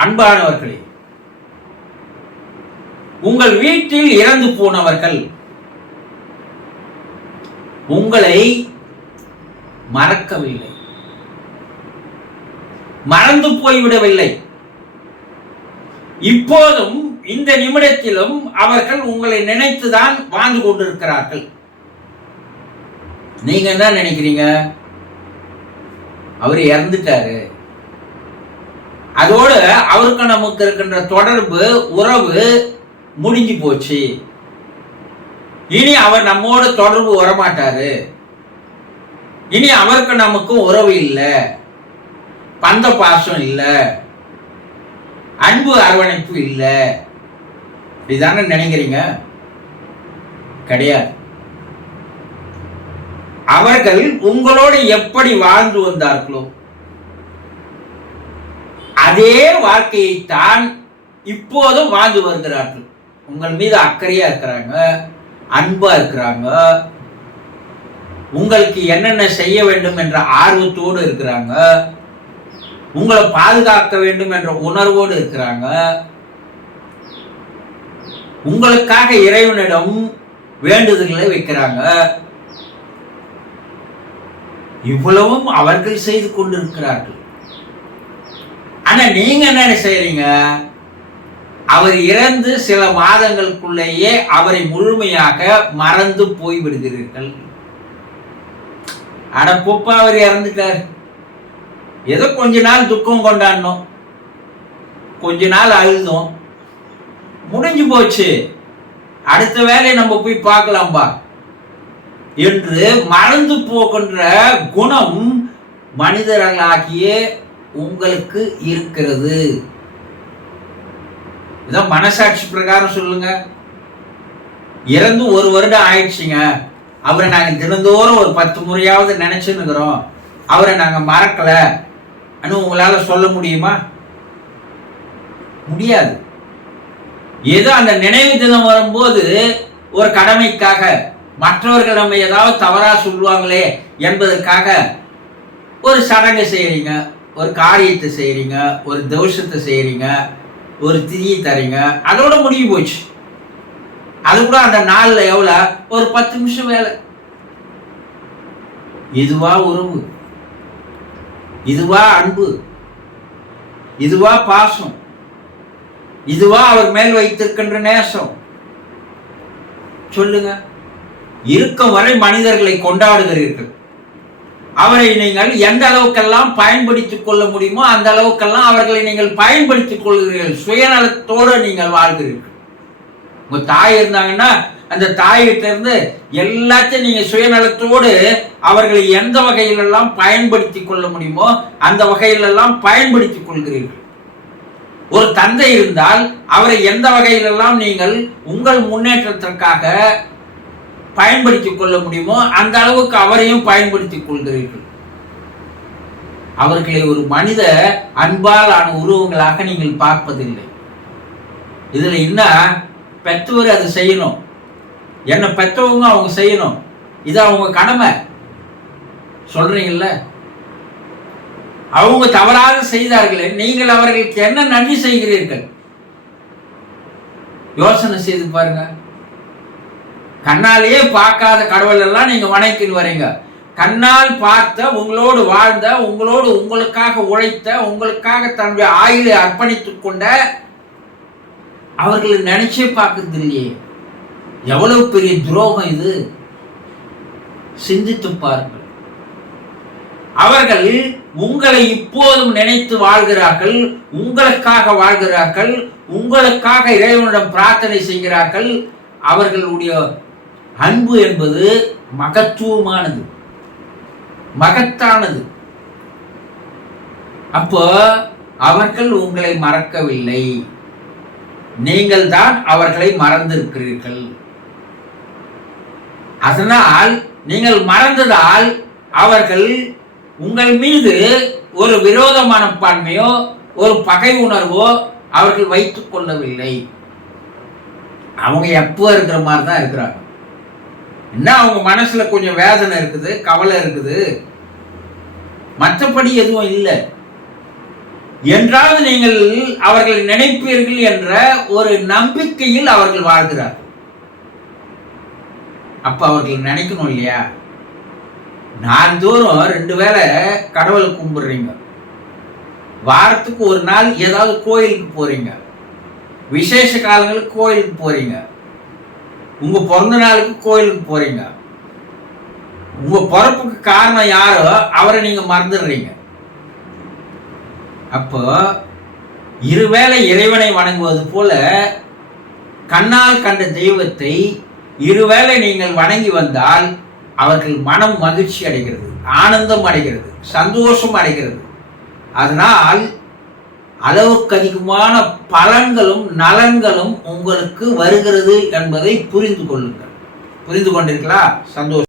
அன்பானவர்களே உங்கள் வீட்டில் இறந்து போனவர்கள் உங்களை மறக்கவில்லை. மறந்து போய்விடவில்லை. இப்போதும் இந்த நிமிடத்திலும் அவர்கள் உங்களை நினைத்துதான் வாழ்ந்து கொண்டிருக்கிறார்கள். நீங்க என்ன நினைக்கிறீங்க? அவர் இறந்துட்டாரு. அதோடு அவருக்கு நமக்கு இருக்கின்ற தொடர்பு உறவு முடிஞ்சு போச்சு. இனி அவர் நம்மோட தொடர்பு வரமாட்டாரு. இனி அவருக்கு நமக்கும் உறவு இல்லை. பந்த பாசம் இல்லை. அன்பு அரவணைப்பு இல்லை. இப்படிதானே நினைக்கிறீங்க? கிடையாது. அவர்கள் உங்களோடு எப்படி வாழ்ந்து வந்தார்களோ அதே வாழ்க்கையைத்தான் இப்போதும் வாழ்ந்து வருகிறார்கள். உங்கள் மீது அக்கறையா இருக்கிறாங்க அன்பா இருக்கிறாங்க உங்களுக்கு என்னென்ன செய்ய வேண்டும் என்ற ஆர்வத்தோடு இருக்கிறாங்க உங்களை பாதுகாக்க வேண்டும் என்ற உணர்வோடு இருக்கிறாங்க உங்களுக்காக இறைவனிடம் வேண்டுதல்களை வைக்கிறாங்க. இவ்வளவும் அவர்கள் செய்து கொண்டிருக்கிறார்கள். ஆனா நீங்க என்ன செய்றீங்க? அவர் இறந்து சில மாதங்களுக்குள்ளேயே அவரை முழுமையாக மறந்து போய் விடுகிறீர்கள் அட பொப்பா அவர் இறந்துட்டார். ஏதோ கொஞ்ச நாள் துக்கம் கொண்டாடணும் கொஞ்ச நாள் அழுதோம். முடிஞ்சு போச்சு. அடுத்த வேலையை நம்ம போய் பார்க்கலாம்பா. என்று மறந்து போகின்ற குணம் மனிதர்களாகிய உங்களுக்கு இருக்கிறது. இதான் மனசாட்சி பிரகாரம் சொல்லுங்க. இறந்து ஒரு வருடம் ஆயிடுச்சுங்க. அவரை நாங்கள் தினந்தோறும் ஒரு பத்து முறையாவது நினைச்சுன்னுக்கிறோம். அவரை நாங்கள் மறக்கல. உங்களால் சொல்ல முடியுமா? முடியாது. ஏதோ அந்த நினைவு தினம் வரும்போது ஒரு கடமைக்காக மற்றவர்கள் நம்ம ஏதாவது தவறாக சொல்லுவாங்களே என்பதற்காக ஒரு சடங்கு செய்யறீங்க ஒரு காரியத்தை செய்கிறீங்க ஒரு தோஷத்தை செய்கிறீங்க ஒரு திதியை தரீங்க அதோட முடிவு போச்சு. அது கூட அந்த நாளில் எவ்வளோ? ஒரு பத்து நிமிஷம் வேலை. இதுவா உறவு. இதுவா அன்பு. இதுவா பாசம். இதுவா அவர் மேல் வைத்திருக்கின்ற நேசம். சொல்லுங்க. இருக்கும் வரை மனிதர்களை கொண்டாடுகிறீர்கள். அவரை நீங்கள் எந்த அளவுக்கெல்லாம் பயன்படுத்திக் கொள்ள முடியுமோ அந்த அளவுக்கெல்லாம் அவர்களை நீங்கள் பயன்படுத்திக் கொள்கிறீர்கள். சுயநலத்தோடு நீங்கள் வாழ்கிறீர்கள். உங்க தாய் இருந்தாங்கன்னா அந்த தாய்கிட்ட இருந்து எல்லாத்தையும் நீங்க சுயநலத்தோடு அவர்களை எந்த வகையிலெல்லாம் பயன்படுத்தி கொள்ள முடியுமோ அந்த வகையிலெல்லாம் பயன்படுத்திக் கொள்கிறீர்கள். ஒரு தந்தை இருந்தால் அவரை எந்த வகையிலெல்லாம் நீங்கள் உங்கள் முன்னேற்றத்திற்காக பயன்படுத்திக் கொள்ள முடியுமோ அந்த அளவுக்கு அவரையும் பயன்படுத்திக் கொள்கிறீர்கள். அவர்களை ஒரு மனித அன்பால் ஆன உருவங்களாக நீங்கள் பார்ப்பதில்லை. இதுல என்ன? பெற்றவர் அதை செய்யணும். என்ன பெற்றவங்க அவங்க செய்யணும். இது அவங்க கடமை. சொல்றீங்கல்ல? அவங்க தவறாக செய்தார்களே நீங்கள் அவர்களுக்கு என்ன நன்றி செய்கிறீர்கள்? யோசனை செய்து பாருங்க. கண்ணாலேயே பார்க்காத கடவுள் எல்லாம் நீங்க வணக்கின்னு வரீங்க. கண்ணால் பார்த்த உங்களோடு வாழ்ந்த உங்களோடு உங்களுக்காக உழைத்த உங்களுக்காக தன்னுடைய ஆயுளை அர்ப்பணித்து கொண்ட அவர்களை நினைச்சே பார்க்கறது இல்லையே. எவ்வளவு பெரிய துரோகம் இது. சிந்தித்து பாருங்கள். அவர்கள் உங்களை இப்போதும் நினைத்து வாழ்கிறார்கள் உங்களுக்காக வாழ்கிறார்கள் உங்களுக்காக இறைவனிடம் பிரார்த்தனை செய்கிறார்கள் அவர்களுடைய அன்பு என்பது மகத்துவமானது. மகத்தானது. அப்போ அவர்கள் உங்களை மறக்கவில்லை. நீங்கள் தான் அவர்களை மறந்திருக்கிறீர்கள். அதனால் நீங்கள் மறந்ததால் அவர்கள் உங்கள் மீது ஒரு விரோத மனப்பான்மையோ ஒரு பகை உணர்வோ அவர்கள் வைத்துக் கொள்ளவில்லை. அவங்க எப்போ இருக்கிற மாதிரி தான் இருக்கிறாங்க. என்ன அவங்க மனசுல கொஞ்சம் வேதனை இருக்குது கவலை இருக்குது? மற்றபடி எதுவும் இல்லை. என்றாவது நீங்கள் அவர்களை நினைப்பீர்கள் என்ற ஒரு நம்பிக்கையில் அவர்கள் வாழ்கிறார். அப்ப அவர்கள் நினைக்கணும் இல்லையா? நாள்தோறும் ரெண்டு வேளை கடவுளை கும்பிடுறீங்க. வாரத்துக்கு ஒரு நாள் ஏதாவது கோயிலுக்கு போறீங்க. விசேஷ காலங்களுக்கு கோயிலுக்கு போறீங்க. உங்க பிறந்த நாளுக்கு கோயிலுக்கு போறீங்க. உங்க பிறப்புக்கு காரணம் யாரோ அவரை நீங்க மறந்துடுறீங்க. அப்போ இருவேளை இறைவனை வணங்குவது போல கண்ணால் கண்ட தெய்வத்தை இருவேளை நீங்கள் வணங்கி வந்தால் அவர்கள் மனம் மகிழ்ச்சி அடைகிறது ஆனந்தம் அடைகிறது சந்தோஷம் அடைகிறது. அதனால் அளவுக்கு அதிகமான பலன்களும் நலன்களும் உங்களுக்கு வருகிறது என்பதை புரிந்து கொள்ளுங்கள். புரிந்து கொண்டிருக்கலாம் சந்தோஷம்.